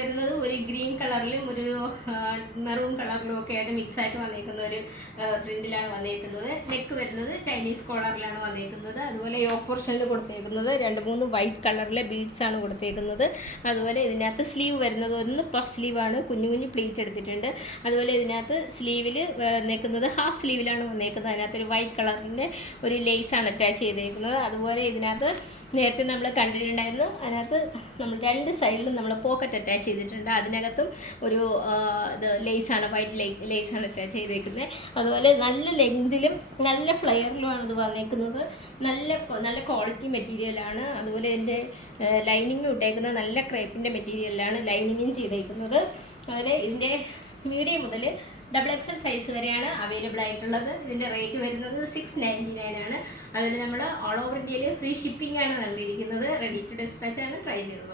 വരുന്നത് ഒരു ഗ്രീൻ കളറിലും ഒരു മെറൂൺ കളറിലും ഒക്കെ ആയിട്ട് മിക്സ് ആയിട്ട് വന്നേക്കുന്ന ഒരു പ്രിന്റിലാണ് വന്നേക്കുന്നത്. നെക്ക് വരുന്നത് ചൈനീസ് കോളറിലാണ് വന്നേക്കുന്നത്. അതുപോലെ യോക്ക് പോർഷനിൽ കൊടുത്തേക്കുന്നത് 2-3 വൈറ്റ് കളറിലെ ബീഡ്സ് ആണ് കൊടുത്തേക്കുന്നത്. അതുപോലെ ഇതിനകത്ത് സ്ലീവ് വരുന്നത് ഒന്ന് പഫ് സ്ലീവാണ്, കുഞ്ഞു കുഞ്ഞു പ്ലീറ്റ് എടുത്തിട്ടുണ്ട്. അതുപോലെ ഇതിനകത്ത് സ്ലീവിൽ നിൽക്കുന്നത് ഹാഫ് സ്ലീവിലാണ് വന്നേക്കുന്നത്. അതിനകത്തൊരു വൈറ്റ് കളറിൻ്റെ ഒരു ലേസാണ് അറ്റാച്ച് ചെയ്തേക്കുന്നത്. അതുപോലെ ഇതിനകത്ത് നേരത്തെ നമ്മൾ കണ്ടിട്ടുണ്ടായിരുന്നു, അതിനകത്ത് നമ്മൾ 2 സൈഡിലും നമ്മൾ പോക്കറ്റ് അറ്റാച്ച് ചെയ്തിട്ടുണ്ട്. അതിനകത്തും ഒരു ഇത് ലേസാണ്, വൈറ്റ് ലേസാണ് അറ്റാച്ച് ചെയ്തേക്കുന്നത്. അതുപോലെ നല്ല ലെങ്തിലും നല്ല ഫ്ലെയറിലുമാണ് ഇത് വന്നേക്കുന്നത്. നല്ല ക്വാളിറ്റി മെറ്റീരിയലാണ്. അതുപോലെ ഇതിൻ്റെ ലൈനിങ് ഇട്ടേക്കുന്നത് നല്ല ക്രേപ്പിൻ്റെ മെറ്റീരിയലാണ് ലൈനിങ്ങും ചെയ്തേക്കുന്നത്. അതുപോലെ ഇതിൻ്റെ മീഡിയം മുതൽ XXL സൈസ് വരെയാണ് അവൈലബിൾ ആയിട്ടുള്ളത്. ഇതിൻ്റെ റേറ്റ് വരുന്നത് 699 ആണ്. അതിൽ നമ്മൾ ഓൾ ഓവർ ഇന്ത്യയിൽ ഫ്രീ ഷിപ്പിംഗ് ആണ് നൽകിയിരിക്കുന്നത്. റെഡി ടു ഡിസ്പാച്ച് ആണ്. ട്രൈ ചെയ്തത്.